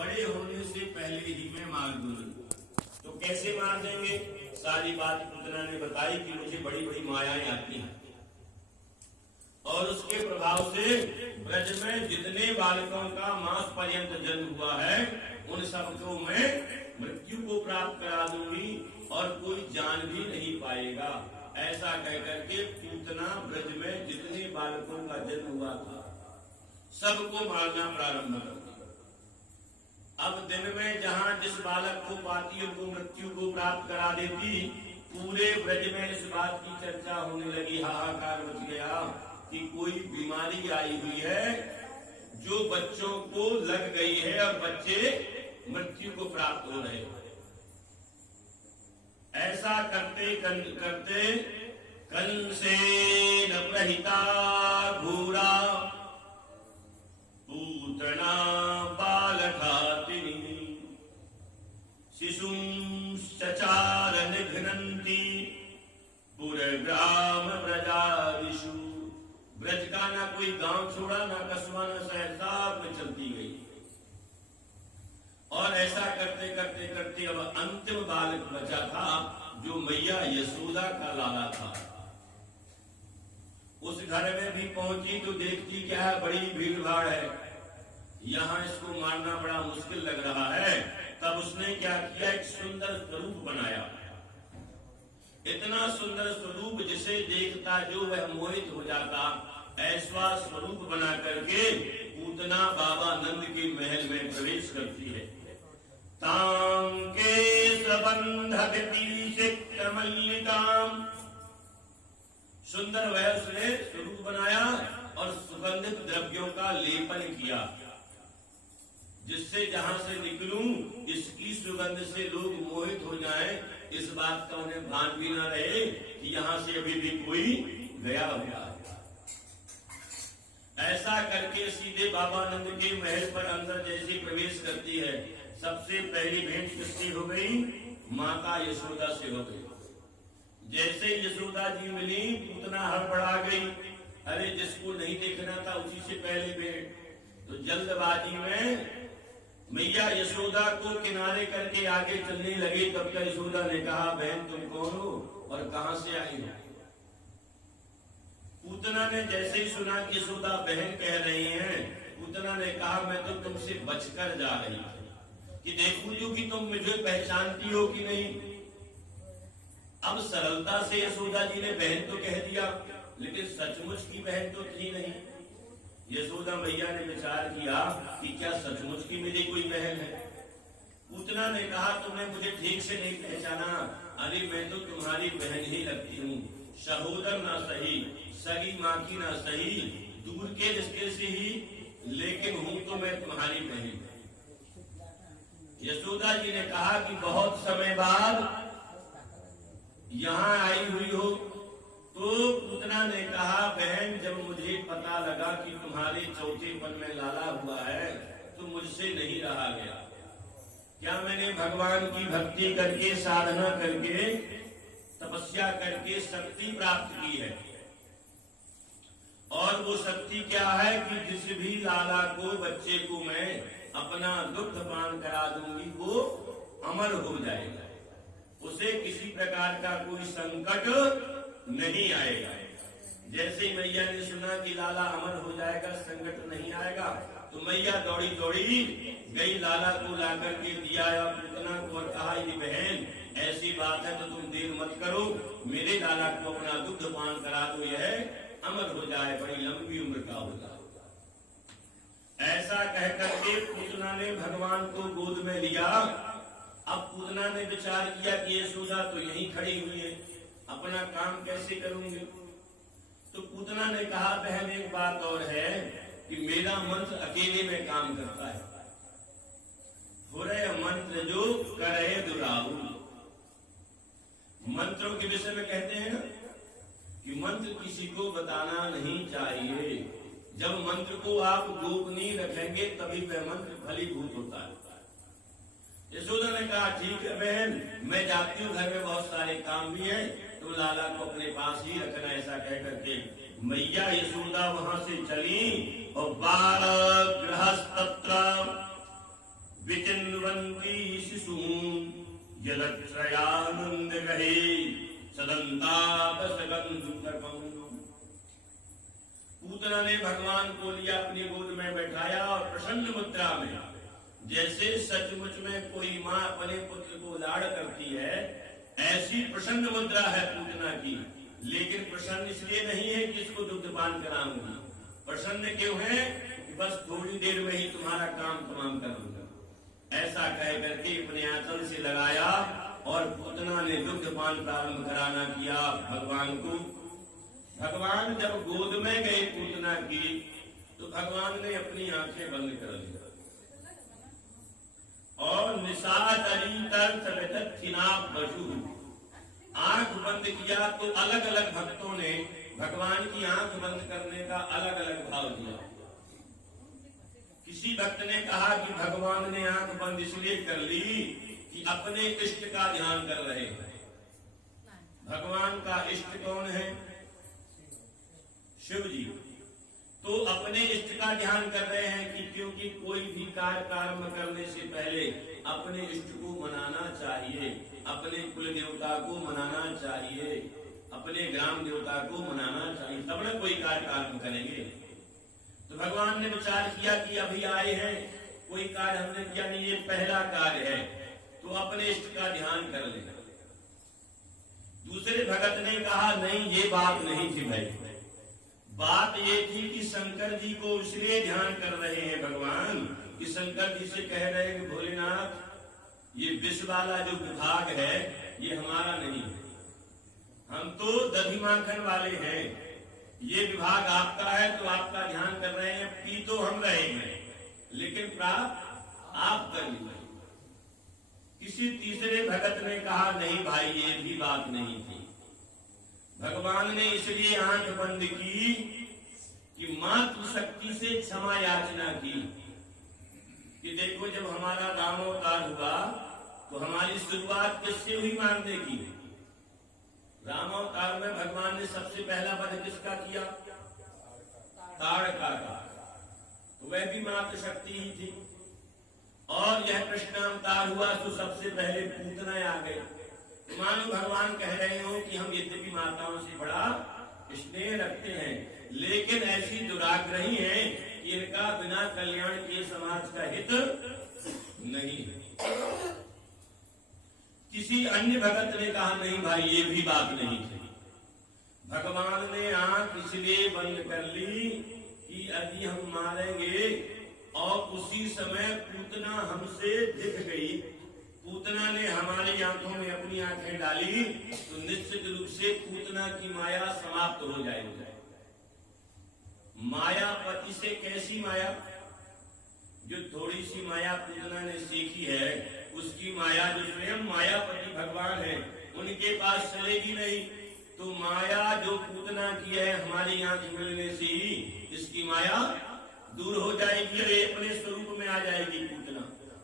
बड़े होने से पहले ही मैं मार दूंगी। तो कैसे मार देंगे? सारी बात पूतना ने बताई कि मुझे बड़ी बड़ी मायाएं आती हैं और उसके प्रभाव से ब्रज में जितने बालकों का मास पर्यंत जन्म हुआ है उन सबको मैं मृत्यु को प्राप्त करा दूंगी और कोई जान भी नहीं पाएगा। ऐसा कहकर के पूतना ब्रज में जितने बालकों का जन्म हुआ था सबको मारना प्रारंभ कर दिया। अब दिन में जहां जिस बालक को पाती उनको मृत्यु को प्राप्त करा देती, पूरे ब्रज में इस बात की चर्चा होने लगी, हाहाकार मच गया कि कोई बीमारी आई हुई है जो बच्चों को लग गई है और बच्चे मृत्यु को प्राप्त हो रहे हैं। ऐसा करते करते कंसेन प्रहिता घोरा पूतना बालघातिनी शिशुंश्चचार निघ्नन्ति पुरग्राम ब्रजादिषु। ब्रज का ना कोई गांव छोड़ा, ना कस्बा, ना शहर, सब में चलती गई। और ऐसा करते करते करते अब अंतिम बालक बचा था जो मैया यशोदा का लाला था। उस घर में भी पहुंची तो देखती क्या है, बड़ी भीड़ भाड़ है, यहाँ इसको मारना बड़ा मुश्किल लग रहा है। तब उसने क्या किया, एक सुंदर स्वरूप बनाया, इतना सुंदर स्वरूप जिसे देखता जो वह मोहित हो जाता। ऐसा स्वरूप बना करके पूतना बाबा नंद के महल में प्रवेश करती है। तां के सबंध मल्लिकाम, सुंदर वह उसने स्वरूप बनाया और सुगंधित द्रव्यों का लेपन किया, जिससे जहां से निकलूं इसकी सुगंध से लोग मोहित हो जाएं, इस बात का उन्हें भान भी न रहे कि यहां से अभी भी कोई गया हुआ है। ऐसा करके सीधे बाबा नंद के महल पर अंदर जैसे प्रवेश करती है, सबसे पहली भेंट किससे हो गई? माता यशोदा से हो गई। जैसे यशोदा जी मिली, पूतना हड़बड़ा गई, अरे जिसको नहीं देखना था उसी से पहले भेंट। तो जल्दबाजी में मैया यशोदा को किनारे करके आगे चलने लगे। तब तक यशोदा ने कहा, बहन तुम कौन हो और कहां से आई हो? पूतना ने जैसे ही सुना कि यशोदा बहन कह रही हैं, पूतना ने कहा, मैं तो तुमसे बचकर जा रही थी कि देखूं जो कि तुम मुझे पहचानती हो कि नहीं। अब सरलता से यशोदा जी ने बहन तो कह दिया, लेकिन सचमुच की बहन तो थी नहीं। यशोदा मैया ने विचार किया कि क्या सचमुच की मेरी कोई बहन है? पूतना ने कहा, तुमने मुझे ठीक से नहीं पहचाना। अरे मैं तो तुम्हारी बहन ही लगती हूँ, सहोदर ना सही, सगी माँ की ना सही, दूर के रिश्ते से ही, लेकिन हूं तो मैं तुम्हारी बहन। यशोदा जी ने कहा कि बहुत समय बाद यहाँ आई हुई हो। तो पूतना ने कहा, बहन जब मुझे पता लगा कि तुम्हारे चौथेपन में लाला हुआ है तो मुझसे नहीं रहा गया। क्या मैंने भगवान की भक्ति करके, साधना करके, तपस्या करके शक्ति प्राप्त की है, और वो शक्ति क्या है कि जिस भी लाला को, बच्चे को मैं अपना दुग्ध पान करा दूंगी वो अमर हो जाएगा, उसे किसी प्रकार का कोई संकट नहीं आएगा। जैसे मैया ने सुना कि लाला अमर हो जाएगा, संकट नहीं आएगा, तो मैया दौड़ी दौड़ी गई, लाला को ला करके दिया पूतना को और कहा, ये बहन ऐसी बात है तो तुम देर मत करो, मेरे लाला को अपना दुग्ध पान करा दो, यह अमर हो जाए, बड़ी लंबी उम्र का होगा। ऐसा कहकर के पूतना ने भगवान को गोद में लिया। अब पूतना ने विचार किया कि यशोदा तो यहीं खड़ी हुई है, अपना काम कैसे करूंगी? तो पूतना ने कहा, बहन एक बात और है कि मेरा मंत्र अकेले में काम करता है, हुरय मंत्र जो करे दुराहु। मंत्रों के विषय में कहते हैं ना कि मंत्र किसी को बताना नहीं चाहिए। जब मंत्र को आप गोपनीय रखेंगे तभी वह मंत्र फलीभूत होता है। यशोदा ने कहा, ठीक है बहन, मैं जाती हूँ, घर में बहुत सारे काम भी हैं, तुम लाला को अपने पास ही रखना। ऐसा कह करके मैया यशोदा वहां से चली और 12 गृहस्तत्र जलत्रयानंद गहे सदंताप सगंधकम। पूतना ने भगवान को लिया, अपनी गोद में बैठाया और प्रसन्न मुद्रा में, जैसे सचमुच में कोई माँ अपने पुत्र को लाड़ करती है, ऐसी प्रसन्न मुद्रा है पूतना की। लेकिन प्रसन्न इसलिए नहीं है कि इसको दुग्धपान कराऊंगी, प्रसन्न क्यों है कि बस थोड़ी देर में ही तुम्हारा काम तमाम कर दूंगा। ऐसा कह करके अपने आंचल से लगाया और पूतना ने दुग्धपान प्रारंभ कराना किया भगवान को। भगवान जब गोद में गए पूतना की, तो भगवान ने अपनी आंखें बंद कर ली और आंख बंद किया। तो अलग अलग भक्तों ने भगवान की आंख बंद करने का अलग अलग भाव दिया। किसी भक्त ने कहा कि भगवान ने आंख बंद इसलिए कर ली कि अपने इष्ट का ध्यान कर रहे हैं। भगवान का इष्ट कौन है? शिव जी। तो अपने इष्ट का ध्यान कर रहे हैं कि क्योंकि कोई भी कार्य प्रारंभ करने से पहले अपने इष्ट को मनाना चाहिए, अपने कुल देवता को मनाना चाहिए, अपने ग्राम देवता को मनाना चाहिए, तब न कोई कार्य प्रारंभ करेंगे। तो भगवान ने विचार किया कि अभी आए हैं, कोई कार्य हमने किया नहीं, ये पहला कार्य है, तो अपने इष्ट का ध्यान कर लेना। दूसरे भगत ने कहा नहीं, ये बात नहीं थी भाई, बात ये थी कि शंकर जी को इसलिए ध्यान कर रहे हैं भगवान कि शंकर जी से कह रहे हैं कि भोलेनाथ, ये विष वाला जो विभाग है ये हमारा नहीं है, हम तो दधी माखन वाले हैं, ये विभाग आपका है, तो आपका ध्यान कर रहे हैं। पी तो हम रहे हैं लेकिन प्राप्त आप कर लीजिए। किसी तीसरे भगत ने कहा नहीं भाई, ये भी बात नहीं थी। भगवान ने इसलिए आंख बंद की कि मातृ शक्ति से क्षमा याचना की कि देखो, जब हमारा रामावतार हुआ तो हमारी शुरुआत किससे हुई मारने की? रामावतार में भगवान ने सबसे पहला वध किसका किया? ताड़का का। तो वह भी मातृ शक्ति ही थी। और यह कृष्णावतार हुआ तो सबसे पहले पूतना आ गई। मानो भगवान कह रहे हो कि हम यद्यपि माताओं से बड़ा स्नेह रखते हैं, लेकिन ऐसी दुराग्रही है कि इनका बिना कल्याण किए समाज का हित नहीं। किसी अन्य भगत ने कहा नहीं भाई, ये भी बात नहीं थी। भगवान ने आंख इसलिए बंद कर ली कि यदि हम मारेंगे और उसी समय पूतना हमसे दिख गई, पूतना ने हमारी आंखों में अपनी आंखें डाली, तो निश्चित रूप से पूतना की माया समाप्त हो जाएगी। मायापति से कैसी माया? जो थोड़ी सी माया पूतना ने सीखी है, उसकी माया जो स्वयं मायापति भगवान है उनके पास चलेगी नहीं। तो माया जो पूतना की है हमारी आंख मिलने से ही इसकी माया दूर हो जाएगी, ये अपने स्वरूप में आ जाएगी पूतना।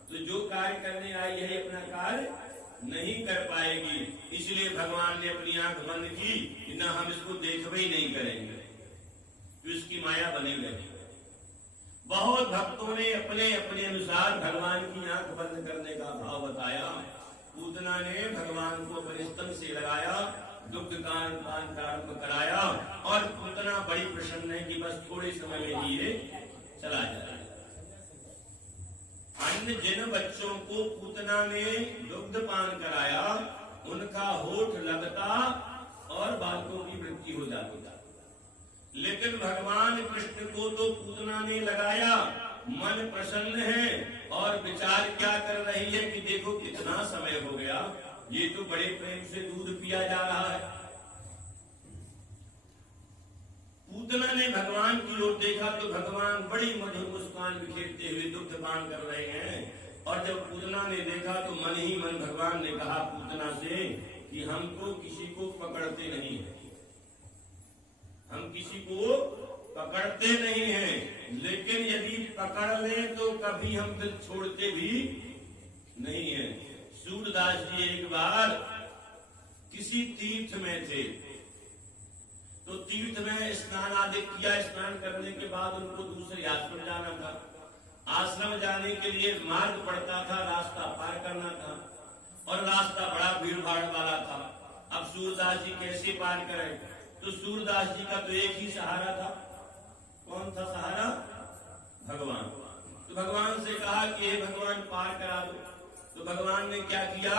तो जो कार्य करने आई है अपना कार्य नहीं कर पाएगी। इसलिए भगवान ने अपनी आंख बंद की, ना हम इसको देखबे ही नहीं करेंगे, तो इसकी माया बनी गई। बहुत भक्तों ने अपने अपने अनुसार भगवान की आंख बंद करने का भाव बताया। पूतना ने भगवान को अपने स्तन से लगाया, दुग्ध पान प्रारंभ कराया और पूतना बड़ी प्रसन्न है कि बस थोड़े समय में ही ये चला जाए। अन्य जिन बच्चों को पूतना ने दुग्ध पान कराया, उनका होठ लगता और बालकों की मृत्यु हो जाती। लेकिन भगवान कृष्ण को तो पूतना ने लगाया, मन प्रसन्न है और विचार क्या कर रही है कि देखो कितना समय हो गया, ये तो बड़े प्रेम से दूध पिया जा रहा है। पूतना ने भगवान की ओर देखा तो भगवान बड़ी मधुर मुस्कान बिखेरते हुए दुग्ध पान कर रहे हैं। और जब पूतना ने देखा तो मन ही मन भगवान ने कहा पूतना से कि हम तो किसी को पकड़ते नहीं है, हम किसी को पकड़ते नहीं हैं, लेकिन यदि पकड़ लें तो कभी हम दिल छोड़ते भी नहीं है। सूरदास जी एक बार किसी तीर्थ में थे, तो तीर्थ में स्नान आदि किया। स्नान करने के बाद उनको दूसरे आश्रम जाना था। आश्रम जाने के लिए मार्ग पड़ता था, रास्ता पार करना था। और रास्ता बड़ा भीड़ भाड़ वाला था। अब सूरदास जी कैसे पार करें? तो सूरदास जी का तो एक ही सहारा था। कौन था सहारा? भगवान। तो भगवान से कहा कि हे भगवान पार करा दो। तो भगवान ने क्या किया?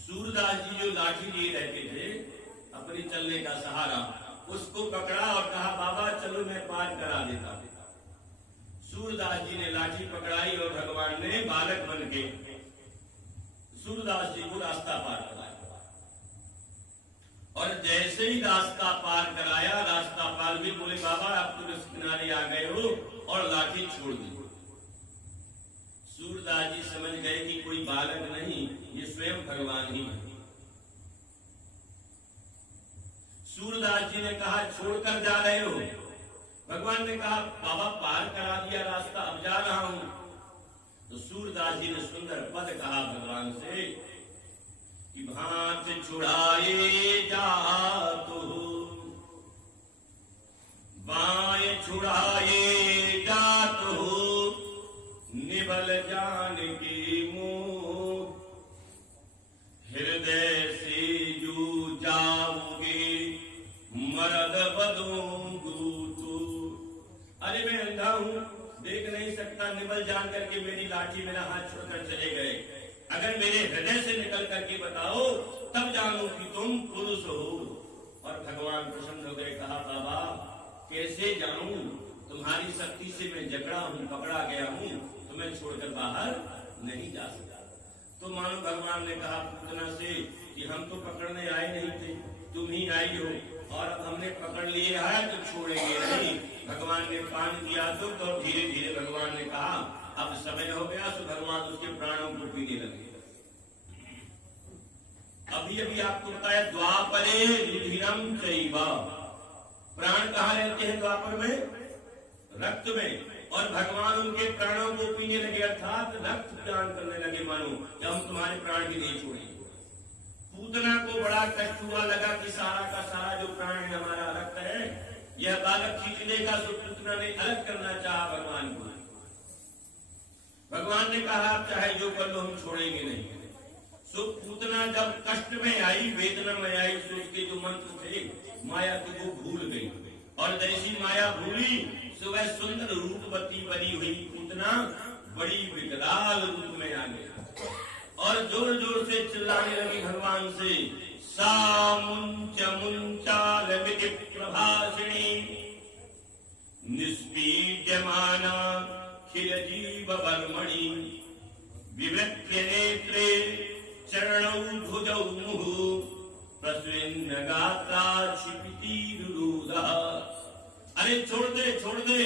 सूरदास जी जो लाठी लिए रहते थे अपनी चलने का सहारा, उसको पकड़ा और कहा बाबा चलो मैं पार करा देता। सूरदास जी ने लाठी पकड़ाई और भगवान ने बालक बन के सूरदास जी को रास्ता पार कराया। और जैसे ही रास्ता पार कराया, रास्ता पार भी बोले बाबा आप तो इस किनारे आ गए हो, और लाठी छोड़ दी। सूरदास जी समझ गए कि कोई बालक नहीं, ये स्वयं भगवान ही है। सूरदास जी ने कहा छोड़कर जा रहे हो? भगवान ने कहा बाबा पार करा दिया रास्ता, अब जा रहा हूं। तो सूरदास जी ने सुंदर पद कहा भगवान से कि भांत छुड़ाए जात हो, बाएं छुड़ाए जात हो, निबल जान की मोह, हृदय से जो जाओगे मरद बदूंगू तो। अरे मैं अंधा हूं, देख नहीं सकता, निबल जान करके मेरी लाठी मेरा हाथ छोड़कर चले गए। अगर मेरे हृदय से निकल करके बताओ तब जानू कि तुम पुरुष हो। और भगवान प्रसन्न हो गए, कहा बाबा कैसे जानूं, तुम्हारी शक्ति से मैं जकड़ा हूं, पकड़ा गया हूं, तुम्हें छोड़कर बाहर नहीं जा सकता। तो मानो भगवान ने कहा पूतना से कि हम तो पकड़ने आए नहीं थे, तुम ही आई हो, और अब हमने पकड़ लिए है तो छोड़ेंगे नहीं। भगवान ने पान दिया तो धीरे धीरे भगवान ने कहा अब समय हो गया, तो भगवान उसके प्राणों को पीने लगे। अभी अभी आपको बताया द्वापरे रुधिरम चैवा, प्राण कहाँ रहते हैं द्वापर में? रक्त में। और भगवान उनके प्राणों को पीने लगे, अर्थात रक्त पान करने लगे, मानो कि हम तुम्हारे प्राण भी नहीं छोड़ेंगे। पूतना को बड़ा कष्ट हुआ, लगा कि सारा का सारा जो प्राण है हमारा रक्त है, यह बालक खींच लेगा। तो पूतना ने अलग करना चाहा भगवान को। भगवान ने कहा आप चाहे जो कर लो, हम छोड़ेंगे नहीं। सो पूतना जब कष्ट में आई, वेदना में आई, तो उसके जो मंत्र थे माया को वो भूल गई। और जैसी माया भूली सो वह सुंदर रूपवती बनी हुई पूतना बड़ी विकराल रूप में आ गई और जोर जोर से चिल्लाने लगी भगवान से, सा मुंच मुंचाल विधि प्रभाषिणी निष्पीड्यमाना खिल जीव वर्मणि, विवृत्य नेत्रे चरणौ भुजौ मुहुः, प्रस्विन्न गात्रा क्षिपति रुरुधः। अरे छोड़ दे,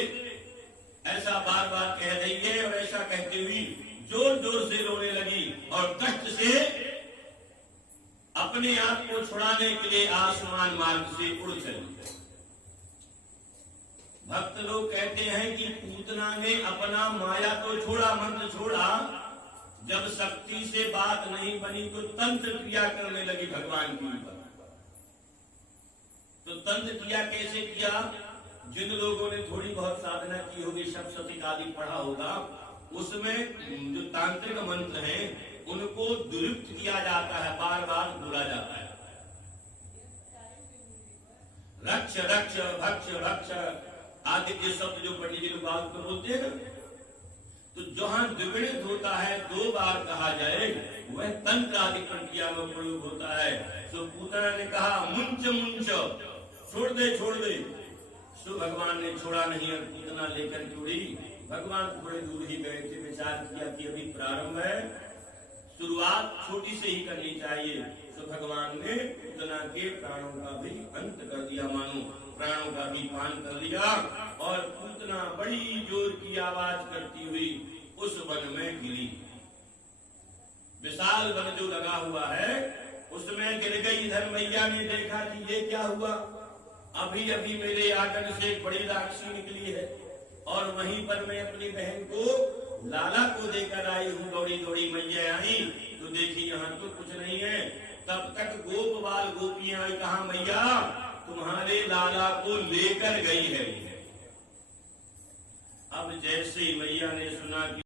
ऐसा बार बार कह रही है। और ऐसा कहते हुए जोर जोर से रोने लगी और कष्ट से अपने आप को छुड़ाने के लिए आसमान मार्ग से उड़ चली। भक्त लोग कहते हैं कि पूतना ने अपना माया तो छोड़ा, मंत्र छोड़ा, जब शक्ति से बात नहीं बनी तो तंत्र क्रिया करने लगी भगवान की ऊपर। तो तंत्र क्रिया कैसे किया? जिन लोगों ने थोड़ी बहुत साधना की होगी, सप्तशती आदि पढ़ा होगा, उसमें जो तांत्रिक मंत्र हैं उनको दुरुक्त किया जाता है, बार बार बोला जाता है। रक्ष रक्ष भक्ष भक्ष आदि के शब्द जो पंडित लोग बात को बोलते हैं ना, तो जहां द्विगुणित होता है 2 बार कहा जाए, वह तंत्र आदि प्रक्रिया में प्रयोग होता है। तो पूतना ने कहा मुंच मुंच, छोड़ दे। तो भगवान ने छोड़ा नहीं और पूतना लेकर जुड़ी। भगवान थोड़े दूर ही गए थे, विचार किया कि अभी प्रारंभ है, शुरुआत छोटी से ही करनी चाहिए। तो भगवान ने पूतना के प्राणों का भी अंत कर दिया, मानो प्राणों का भी पान कर लिया। और पूतना बड़ी जोर की आवाज करती हुई उस वन में गिरी। विशाल वन जो लगा हुआ है उसमें गिर गई। इधर मैया ने देखा कि ये क्या हुआ, अभी अभी मेरे आंगन से एक बड़ी राक्षसी निकली है और वहीं पर मैं अपनी बहन को लाला को देकर आई हूँ। दौड़ी दौड़ी मैया आई तो देखी यहाँ तो कुछ नहीं है। तब तक गोपवाल गोपियां आई, कहा मैया तुम्हारे लाला को लेकर गई है। अब जैसे मैया ने सुना कि